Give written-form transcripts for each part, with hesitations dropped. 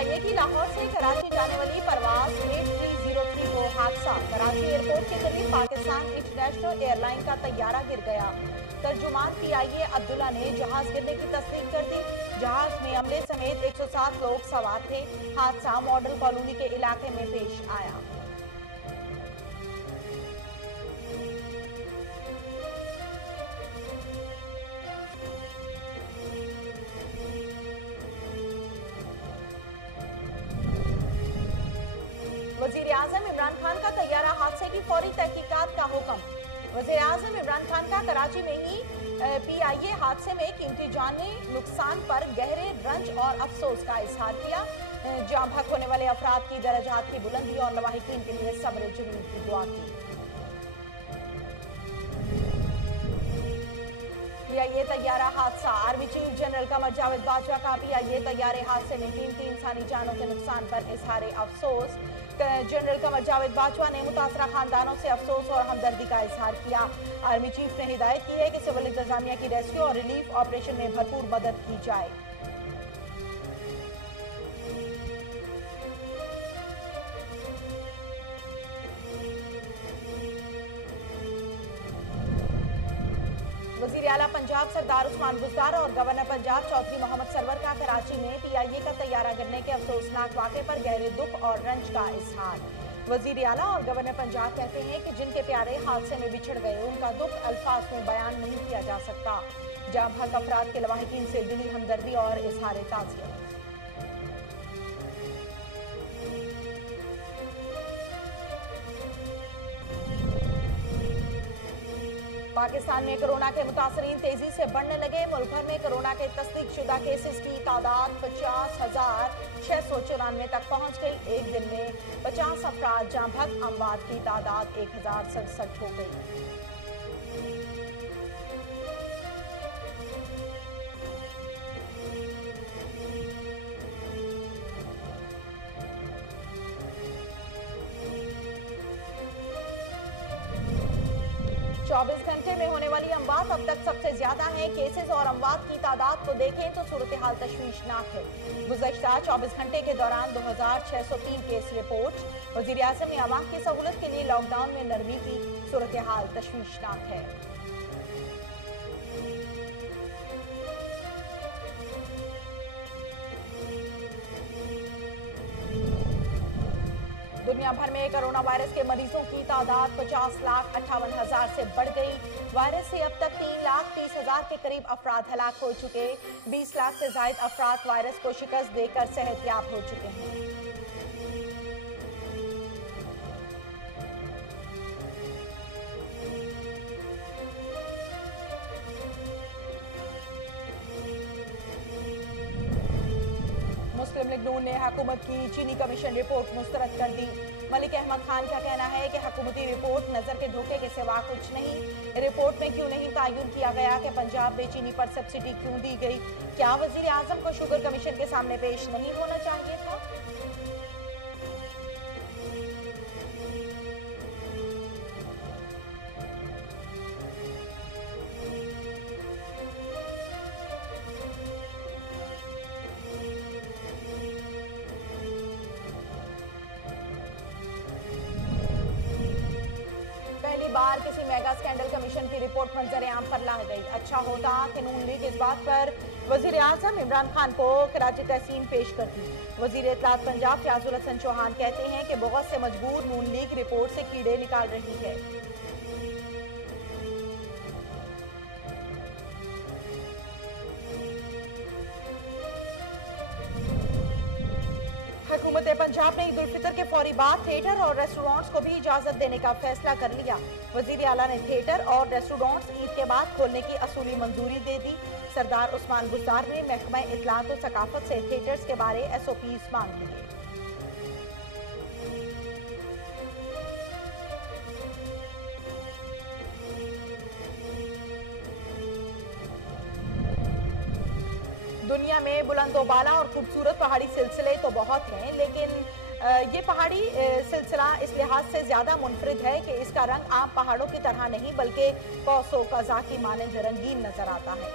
PIA की लाहौर से कराची जाने वाली परवाज 8303 को हादसा। कराची एयरपोर्ट के करीब पाकिस्तान इंटरनेशनल एयरलाइन का तैयारा गिर गया। तर्जुमान पीआईए अब्दुल्ला ने जहाज गिरने की तस्दीक कर दी। जहाज में अमले समेत 107 लोग सवार थे। हादसा मॉडल कॉलोनी के इलाके में पेश आया। वजीर-ए-आज़म इमरान खान का तैयारा हादसे की फौरी तहकीकात का हुक्म। वजीर-ए-आज़म इमरान खान का कराची में ही पीआईए हादसे में कीमती जानी नुकसान पर गहरे रंज और अफसोस का इजहार किया। जाँ भक होने वाले अफराद की दर्जात की बुलंदी और लवाहिकीन के लिए सब्र जमील की दुआ की। पीआईए तैयारा हादसा। Army chief general Qamar Javed Bajwa का पीआईए तैयारे हादसे में कीमती इंसानी जानों के नुकसान पर इजहार अफसोस। जनरल कमर जावेद बाजवा ने मुतासरा खानदानों से अफसोस और हमदर्दी का इजहार किया। आर्मी चीफ ने हिदायत की है कि सिविल इंतजामिया की रेस्क्यू और रिलीफ ऑपरेशन में भरपूर मदद की जाए। वजीर आला पंजाब सरदार उस्मान बुज़दार और गवर्नर पंजाब चौधरी मोहम्मद सरवर का कराची में पीआईए का तैयारा गिरने के अफसोसनाक वाक़े पर गहरे दुख और रंज का इजहार। वजीर आला और गवर्नर पंजाब कहते हैं कि जिनके प्यारे हादसे में बिछड़ गए उनका दुख अल्फाज में बयान नहीं किया जा सकता। जाँ भक अफराद के लवाहिकीन से दिली हमदर्दी और इजहार ताज़ियत। पाकिस्तान में कोरोना के मुतासरीन तेजी से बढ़ने लगे। मुल्क भर में कोरोना के तस्दीक शुदा केसेस की तादाद 50,694 तक पहुंच गई। एक दिन में 50 अफराद जाँ भक, अमवात की तादाद 1067 हो गई। चौबीस घंटे में होने वाली अमवात अब तक सबसे ज्यादा है। केसेस और अमवात की तादाद को देखें तो सूरत हाल तशवीशनाक है। गुज़श्ता 24 घंटे के दौरान 2603 केस रिपोर्ट। वज़ीर आज़म ने अवाम की सहूलत के लिए लॉकडाउन में नरमी की। सूरत हाल तशवीशनाक है। दुनिया भर में कोरोना वायरस के मरीजों की तादाद 50,58,000 से बढ़ गई। वायरस से अब तक 3,30,000 के करीब अफराद हलाक हो चुके। 20 लाख से जायद अफराद वायरस को शिकस्त देकर सेहतयाब हो चुके हैं। मुस्लिम लीग नून ने हुकूमत की चीनी कमीशन रिपोर्ट मुस्तरद कर दी। मलिक अहमद खान का कहना है कि हुकूमती रिपोर्ट नजर के धोखे के सिवा कुछ नहीं। रिपोर्ट में क्यों नहीं तायुन किया गया कि पंजाब में चीनी पर सब्सिडी क्यों दी गई? क्या वजीर आजम को शुगर कमीशन के सामने पेश नहीं होना चाहिए था? पहली बार किसी मेगा स्कैंडल कमीशन की रिपोर्ट मंजर आम पर ला गई। अच्छा होता कि नून लीग इस बात पर वजीर आजम इमरान खान को कराची तहसीन पेश करती। वजीर इत्तलात पंजाब फयाजुल हसन चौहान कहते हैं कि बहुत से मजबूर नून लीग रिपोर्ट से कीड़े निकाल रही है। हुकूमत पंजाब ने ईद उल फितर के फौरी बाद थिएटर और रेस्टोरेंट्स को भी इजाजत देने का फैसला कर लिया। वजीर आला ने थिएटर और रेस्टोरेंट्स ईद के बाद खोलने की असूली मंजूरी दे दी। सरदार उस्मान बुज़दार ने महकमा इत्तलात और सकाफत से थिएटर्स के बारे SOPs मांग लिए। दुनिया में बुलंदोबाला और खूबसूरत पहाड़ी सिलसिले तो बहुत हैं, लेकिन ये पहाड़ी सिलसिला इस लिहाज से ज्यादा मुनफरिद है कि इसका रंग आम पहाड़ों की तरह नहीं बल्कि कौसो कज़ा की मानंद रंगीन नजर आता है।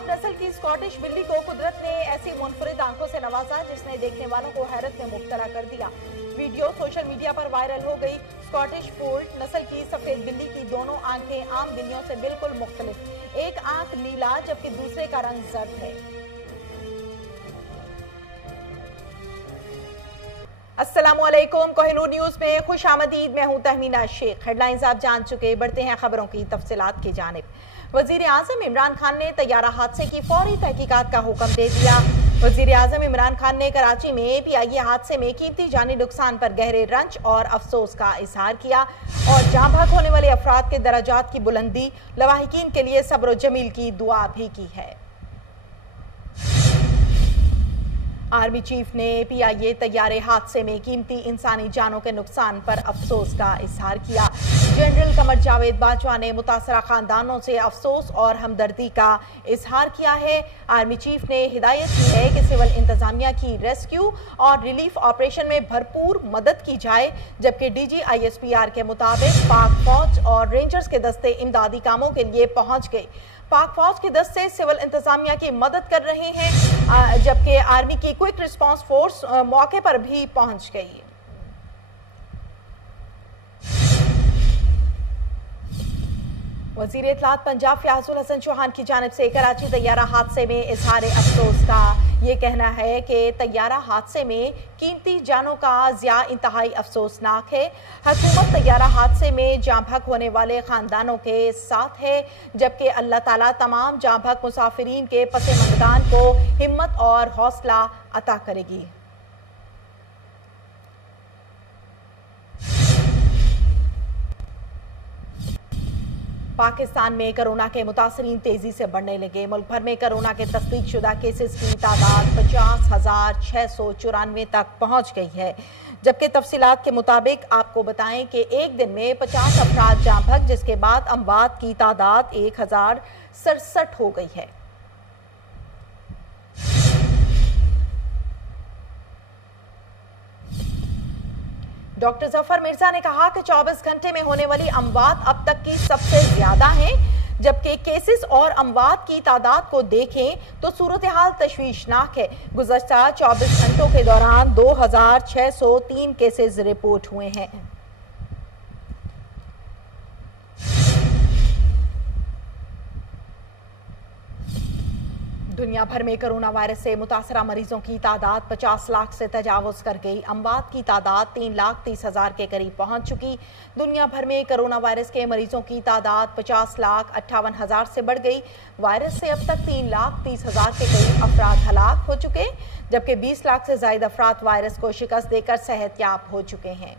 लाजवाब नस्ल की स्कॉटिश बिल्ली को कुदरत ने ऐसी मुनफरिद आंखों से नवाजा जिसने देखने वालों को हैरत में मुब्तला कर दिया। वीडियो सोशल मीडिया पर वायरल हो गई। स्कॉटिश फोल्ड नस्ल की सफेद बिल्ली की दोनों आंखें आम बिल्लियों से बिल्कुल मुख्तलिफ। एक आंख नीला जबकि दूसरे का रंग जर्द है। अस्सलामुअलैकुम, कोहिनूर न्यूज में खुश आमदीद। मैं हूं तहमीना शेख। हेडलाइंस आप जान चुके, बढ़ते हैं खबरों की तफसीलात की जानिब। वजीर आजम इमरान खान ने तैयारा हादसे की फौरी तहकीकात का हुक्म दे दिया। वजीर आजम इमरान खान ने कराची में पीआईए हादसे में कीमती जानी नुकसान पर गहरे रंज और अफसोस का इजहार किया और जाँ भाग होने वाले अफराद के दराजात की बुलंदी, लवाहिकीन के लिए सब्र जमील की दुआ भी की है। आर्मी चीफ ने पीआईए तैयारे हादसे में कीमती इंसानी जानों के नुकसान पर अफसोस का इजहार किया। जनरल कमर जावेद बाजवा ने मुतासरा खानदानों से अफसोस और हमदर्दी का इजहार किया है। आर्मी चीफ ने हिदायत की है कि सिविल इंतजामिया की रेस्क्यू और रिलीफ ऑपरेशन में भरपूर मदद की जाए, जबकि DGISPR के मुताबिक पाक फौज और रेंजर्स के दस्ते इमदादी कामों के लिए पहुंच गए। पाक फौज के दस्ते सिविल इंतजामिया की मदद कर रहे हैं, जबकि आर्मी की क्विक रिस्पांस फोर्स मौके पर भी पहुंच गई। वजीर इत्तलात पंजाब फयाजुल हसन चौहान की जानिब से कराची तैयारा हादसे में इजहार अफसोस का ये कहना है कि तैयारा हादसे में कीमती जानों का ज़िया इंतहाई अफसोसनाक है। हुकूमत तैयारा हादसे में जाँ भाग होने वाले खानदानों के साथ है, जबकि अल्लाह ताला तमाम जाँ भाग मुसाफिरीन के पसमंदगान को हिम्मत और हौसला अता करेगी। पाकिस्तान में कोरोना के मुतासरीन तेजी से बढ़ने लगे। मुल्क भर में कोरोना के तस्दीक शुदा केसेस की तादाद 50,694 तक पहुंच गई है, जबकि तफसीलात के मुताबिक आपको बताएं कि एक दिन में 50 अफराद जाँ भाग, जिसके बाद अमवात की तादाद 1067 हो गई है। डॉक्टर जफर मिर्जा ने कहा कि 24 घंटे में होने वाली अमवात अब तक की सबसे ज्यादा है, जबकि केसेस और अमवात की तादाद को देखें तो सूरत हाल तशवीशनाक है। गुज़श्ता 24 घंटों के दौरान 2603 केसेस रिपोर्ट हुए हैं। दुनिया भर में कोरोना वायरस से मुतासरा मरीजों की तादाद 50 लाख से तजावुज कर गई। अमवात की तादाद 3,30,000 के करीब पहुंच चुकी। दुनिया भर में कोरोना वायरस के मरीजों की तादाद 50,58,000 से बढ़ गई। वायरस से अब तक 3,30,000 के करीब अफराद हलाक हो चुके, जबकि 20 लाख से ज्यादा अफराद वायरस को शिकस्त देकर सेहतयाब हो चुके हैं।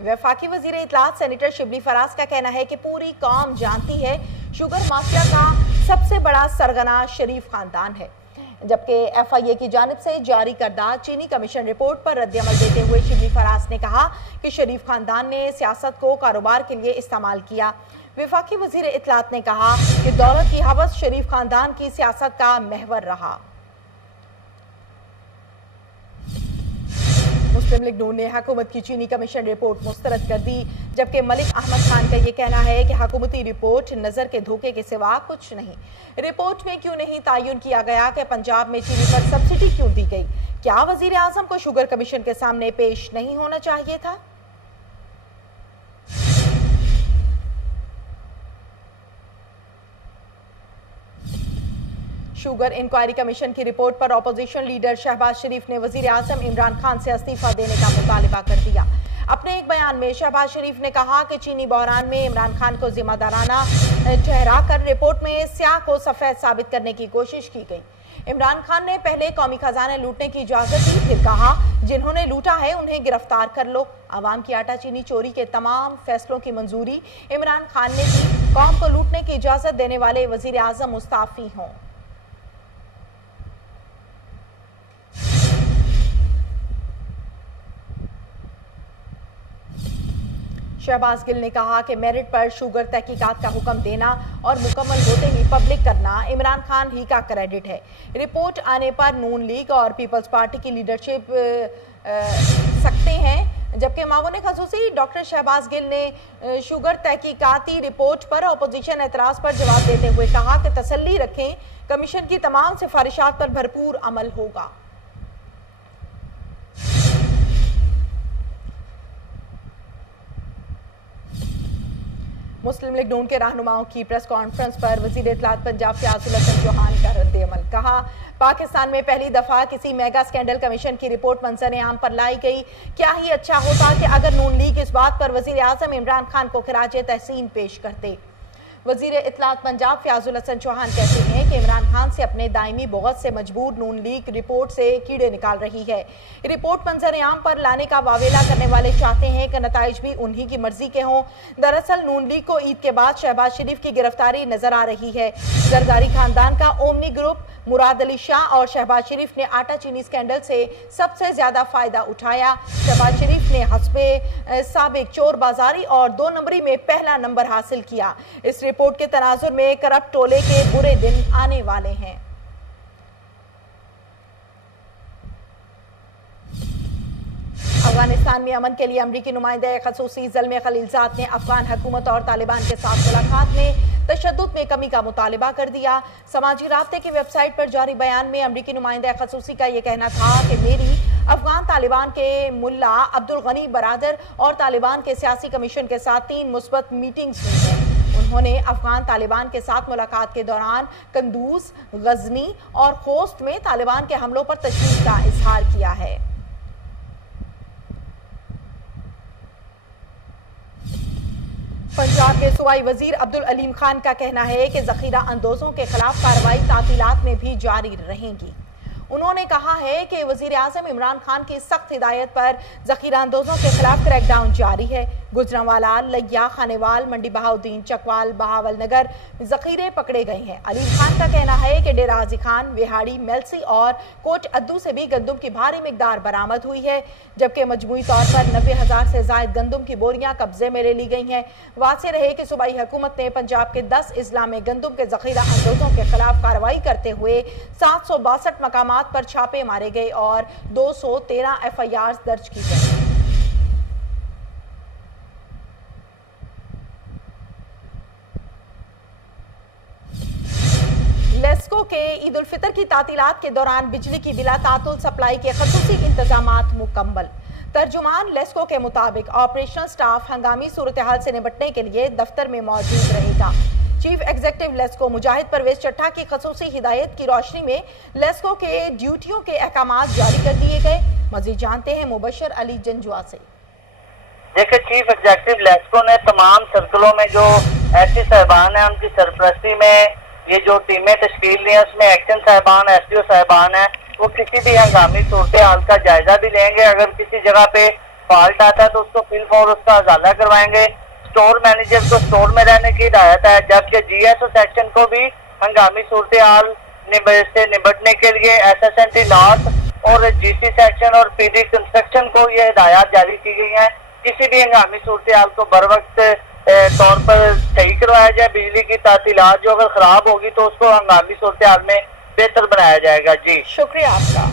वफाकी वजीर इत्तलात सेनेटर शिबली फराज का कहना है कि पूरी कौम जानती है शुगर माफिया का सबसे बड़ा सरगना शरीफ खानदान है, जबकि FIA की जानिब से जारी करदा चीनी कमीशन रिपोर्ट पर रद्दअमल देते हुए शिबली फराज ने कहा कि शरीफ खानदान ने सियासत को कारोबार के लिए इस्तेमाल किया। वफाकी वजीर इत्तलात ने कहा कि दौलत की हवस शरीफ खानदान की सियासत का महवर रहा। मुस्लिम लीग नून ने हुकूमत की चीनी कमीशन रिपोर्ट मुस्तरद कर दी, जबकि मलिक अहमद खान का यह कहना है कि हुकूमती रिपोर्ट नजर के धोखे के सिवा कुछ नहीं। रिपोर्ट में क्यों नहीं तयन किया गया कि पंजाब में चीनी पर सब्सिडी क्यों दी गई? क्या वजीर आजम को शुगर कमीशन के सामने पेश नहीं होना चाहिए था? शुगर इंक्वायरी कमीशन की रिपोर्ट पर अपोजिशन लीडर शहबाज शरीफ ने वजीर आजम इमरान खान से इस्तीफा देने का मुतालिबा कर दिया। अपने एक बयान में शहबाज शरीफ ने कहा कि चीनी बहरान में इमरान खान को जिम्मेदाराना ठहराकर रिपोर्ट में स्याह को सफेद साबित करने की कोशिश की गई। इमरान खान ने पहले कौमी खजाना लूटने की इजाजत दी, फिर कहा जिन्होंने लूटा है उन्हें गिरफ्तार कर लो। आवाम की आटा चीनी चोरी के तमाम फैसलों की मंजूरी इमरान खान ने दी। कौम को लूटने की इजाजत देने वाले वजीर आजम मुस्ताफी हों। शहबाज गिल ने कहा कि मेरिट पर शुगर तहकीकात का हुक्म देना और मुकम्मल होते ही पब्लिक करना इमरान खान ही का क्रेडिट है। रिपोर्ट आने पर नून लीग और पीपल्स पार्टी की लीडरशिप सकते हैं जबकि मामून खसूसी डॉक्टर शहबाज गिल ने शुगर तहकीकाती रिपोर्ट पर अपोजिशन एतराज पर जवाब देते हुए कहा कि तसल्ली रखें, कमीशन की तमाम सिफारिशात पर भरपूर अमल होगा। मुस्लिम लीग नून के रहनुमाओं की प्रेस कॉन्फ्रेंस पर वजीर इत्तलात पंजाब फयाजुल हसन चौहान का रद्द-ए-अमल। कहा, पाकिस्तान में पहली दफा किसी मेगा स्कैंडल कमीशन की रिपोर्ट मंजर-ए-आम पर लाई गई। क्या ही अच्छा होता कि अगर नून लीग इस बात पर वजीर आजम इमरान खान को खिराजे तहसीन पेश करते। वजीर इत्तलात पंजाब फयाजुल हसन चौहान कहते हैं कि इमरान खान से अपने दायमी बुग़्ज़ से मजबूर नून लीग रिपोर्ट से कीड़े निकाल रही है। रिपोर्ट मंजर-ए-आम पर लाने का वावेला करने वाले चाहते हैं कि नताइज भी उन्हीं की मर्जी के हों। दरअसल नून लीग को ईद के बाद शहबाज शरीफ की गिरफ्तारी नजर आ रही है। जरदारी खानदान का ओमनी ग्रुप, मुराद अली शाह और शहबाज शरीफ ने आटा चीनी स्कैंडल से सबसे ज्यादा फायदा उठाया। शहबाज शरीफ ने हस्बे साबिक चोर बाजारी और 2 नंबरी में पहला नंबर हासिल किया। इस रिपोर्ट के तनाजुर में करप्ट टोले के बुरे दिन आने वाले हैं। अफगानिस्तान में अमन के लिए अमरीकी नुमाइंदे खसूसी ज़ल्मे खलीलजाद ने अफगान हुकूमत और तालिबान के साथ मुलाकात में तशद्दुद में कमी का मुतालबा कर दिया। समाजी राब्ते की वेबसाइट पर जारी बयान में अमरीकी नुमाइंदे खसूसी का यह कहना था कि मेरी अफगान तालिबान के मुल्ला अब्दुल गनी बरादर और तालिबान के सियासी कमीशन के साथ 3 मुस्बत मीटिंग्स हुई हैं। उन्होंने अफगान तालिबान के साथ मुलाकात के दौरान कंदूज, गजनी और खोस्त में तालिबान के हमलों पर तशवीश का इजहार किया है। पंजाब के सूबाई वजीर अब्दुल अलीम खान का कहना है कि जखीरा अंदोजों के खिलाफ कार्रवाई तातीलात में भी जारी रहेंगी। उन्होंने कहा है कि वजीर आजम इमरान खान की सख्त हिदायत पर जखीरा अंदोजों के खिलाफ क्रैकडाउन जारी है। गुजरांवाला, लैया, खानेवाल, मंडी बहाउद्दीन, चकवाल, बहावल नगर जखीरे पकड़े गए हैं। अलीम खान का कहना है कि डेरा हाजी खान, विहाड़ी, मेलसी और कोट अद्दू से भी गंदुम की भारी मिकदार बरामद हुई है, जबकि मजमूई तौर पर 90,000 से ज्यादा गंदुम की बोरियां कब्जे में ले ली गई हैं। वाज़ेह रहे कि सूबाई हुकूमत ने पंजाब के 10 अजला में गंदुम के जखीरा अंदोजों के खिलाफ कार्रवाई करते हुए 762 मकामात पर छापे मारे गए और 213 FIR दर्ज की गई। लेस्को के ईद उल फितर की तातीलात के दौरान बिजली की बिला तातुल सप्लाई के खसूसी इंतजामात मुकम्मल। तर्जुमान लेस्को के मुताबिक ऑपरेशनल स्टाफ हंगामी सूरत हाल से निपटने के लिए दफ्तर में मौजूद रहेगा। चीफ एग्जीक्यूटिव लेस्को मुजाहिद परवेज चट्टा की खसूसी हिदायत की रोशनी में लेस्को के ड्यूटियों के अहकामात जारी कर दिए गए। मजीद जानते हैं मुबशर अली जंजुआ से। देखिए, चीफ एग्जीक्यूटिव लेस्को ने तमाम सर्कलों में जो एसपी साहबान है उनकी सरपरस्ती में ये जो टीमें तश्कील दी है उसमें एक्शन साहबान, SDO साहबान है, वो किसी भी हंगामी सूरत हाल का जायजा भी लेंगे। अगर किसी जगह पे फॉल्ट आता है तो उसको फिल फॉर उसका अजाला करवाएंगे। स्टोर मैनेजर को स्टोर में रहने की हिदायत है, जबकि GSO सेक्शन को भी हंगामी सूरत हाल से निपटने के लिए SSNT नॉर्थ और GC सेक्शन और PD कंस्ट्रक्शन को ये हिदायत जारी की गई है। किसी भी हंगामी सूरत हाल को बर वक्त तौर पर सही करवाया जाए। बिजली की तातीलात जो अगर खराब होगी तो उसको हंगामी सूरत हाल में बेहतर बनाया जाएगा। जी, शुक्रिया आपका।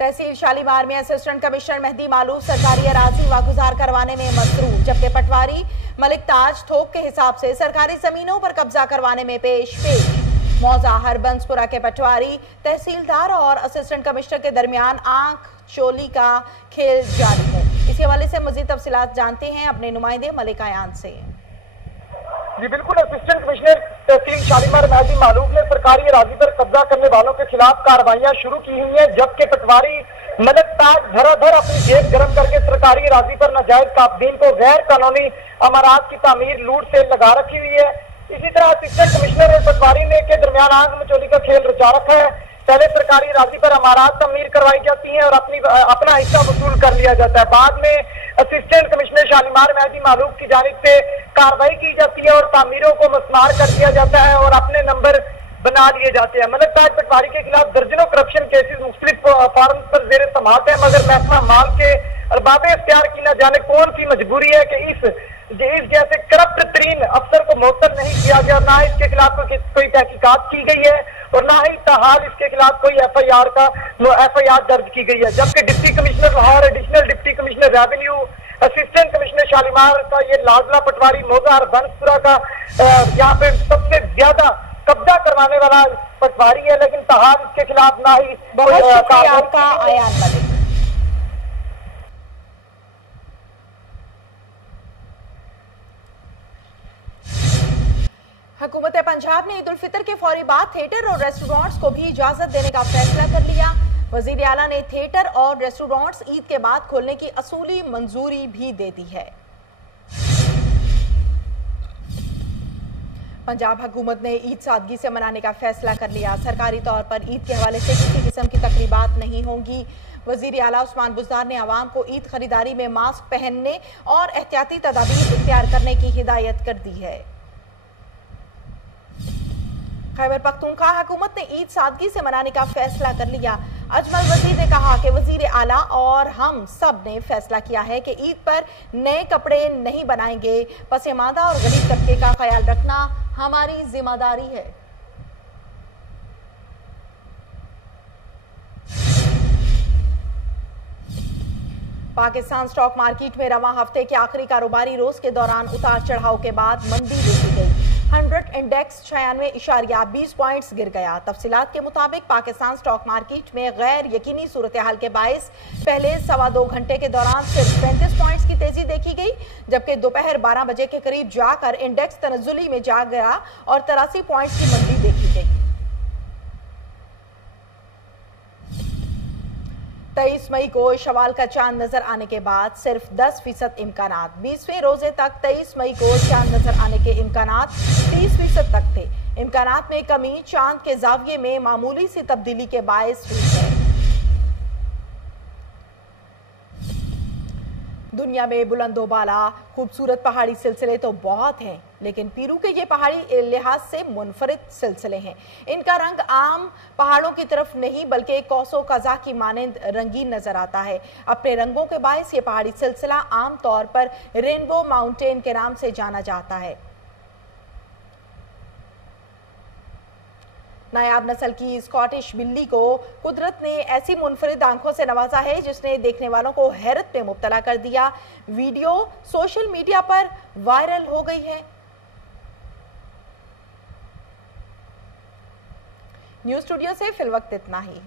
तहसील शालीमार में असिस्टेंट कमिश्नर मेहदी मालूफ सरकारी अराजी वागुजार करवाने में मसरूफ, जबकि पटवारी मलिक ताज थोक के हिसाब से सरकारी जमीनों पर कब्जा करवाने में पेश। मौजा हरबंसपुरा के पटवारी, तहसीलदार और असिस्टेंट कमिश्नर के दरमियान आंख चोली का खेल जारी है। इसी हवाले से मजीद तफसीलात जानते हैं अपने नुमाइंदे मलिक आयान से। जी बिल्कुल, असिस्टेंट कमिश्नर तहसील शालीमार मेहदी मालूफ ने सरकारी अराजी पर कब्जा करने वालों के खिलाफ कार्रवाइयां शुरू की हुई हैं, जबकि पटवारी मलिक ताज धराधर अपनी जेब गर्म करके सरकारी अराजी पर नाजायज काबदीन को गैर कानूनी अमारात की तामीर लूट से लगा रखी हुई है। इसी तरह असिस्टेंट कमिश्नर और पटवारी ने के दरमियान आंख मचोली का खेल रचा रखा है। पहले सरकारी अराजी पर अमारात तामीर करवाई जाती है और अपना हिस्सा वसूल कर लिया जाता है। बाद में असिस्टेंट कमिश्नर शालीमार मेहदी मालूफ की जानिब से कार्रवाई की जाती है और तामीरों को मस्मार कर दिया जाता है और अपने नंबर बना लिए जाते हैं। मलिक ताज पटवारी के खिलाफ दर्जनों करप्शन केसेस मुख्तलिफ फॉर्म पर जेर समाअत है, मगर महकमा सादे इख्तियार की, न जाने कौन सी मजबूरी है कि इस जैसे करप्ट तरीन अफसर को मुअत्तल नहीं किया गया, ना इसके खिलाफ कोई तहकीकात की गई है और ना ही ताहाल इसके खिलाफ कोई एफआईआर दर्ज की गई है। जबकि deputy commissioner Lahore, additional deputy commissioner revenue, assistant commissioner Shalimar का ये लाडला पटवारी मौजार बनसपुरा का यहाँ पे सबसे ज्यादा कब्जा करवाने वाला पटवारी है, लेकिन ताहाल इसके खिलाफ ना ही आपका आयान मलिक। हुकूमत पंजाब ने ईद उल फितर के फौरी बाद थिएटर और रेस्टोरेंट्स को भी इजाजत देने का फैसला कर लिया। वजीर आला ने थिएटर और रेस्टोरेंट्स ईद के बाद खोलने की असूली मंजूरी भी दे दी है। पंजाब हुकूमत ने ईद सादगी से मनाने का फैसला कर लिया। सरकारी तौर पर ईद के हवाले से किसी किस्म की तकरीबात नहीं होंगी। वजीर आला उस्मान बुज़दार ने आवाम को ईद खरीदारी में मास्क पहनने और एहतियाती तदाबीर इख्तियार करने की हिदायत कर दी है। खैबर पख्तूनख्वा हुकूमत ने ईद सादगी से मनाने का फैसला कर लिया। अजमल वजीर ने कहा कि वजीर आला और हम सब ने फैसला किया है कि ईद पर नए कपड़े नहीं बनाएंगे। पसमानदा और गरीब तबके का ख्याल रखना हमारी जिम्मेदारी है। पाकिस्तान स्टॉक मार्केट में रवां हफ्ते के आखिरी कारोबारी रोज के दौरान उतार चढ़ाव के बाद मंदी देखी गई। 100 इंडेक्स 96.20 पॉइंट्स गिर गया। तफसीलात के मुताबिक पाकिस्तान स्टॉक मार्केट में गैर यकीनी सूरत हाल के बायस पहले 2.25 घंटे के दौरान सिर्फ 35 पॉइंट्स की तेजी देखी गई, जबकि दोपहर 12 बजे के करीब जाकर इंडेक्स तनज़्ज़ुली में जा गया और 83 पॉइंट्स की मंदी देखी गई। 23 मई को शवाल का चांद नजर आने के बाद सिर्फ 10% इम्कानात। 20वें रोजे तक 23 मई को चांद नजर आने के इम्कानात 30% तक थे। इम्कानात में कमी चांद के जाविये में मामूली सी तब्दीली के बायस हुई है। दुनिया में बुलंदोबाला खूबसूरत पहाड़ी सिलसिले तो बहुत हैं, लेकिन पीरू के ये पहाड़ी लिहाज से मुनफरिद सिलसिले हैं। इनका रंग आम पहाड़ों की तरफ नहीं बल्कि कौसो कज़ा की मानंद रंगीन नजर आता है। अपने रंगों के बायस ये पहाड़ी सिलसिला आम तौर पर रेनबो माउंटेन के नाम से जाना जाता है। नायाब नस्ल की स्कॉटिश बिल्ली को कुदरत ने ऐसी मुनफरिद आंखों से नवाजा है जिसने देखने वालों को हैरत में मुब्तला कर दिया। वीडियो सोशल मीडिया पर वायरल हो गई है। न्यूज़ स्टूडियो से फिलवक्त इतना ही।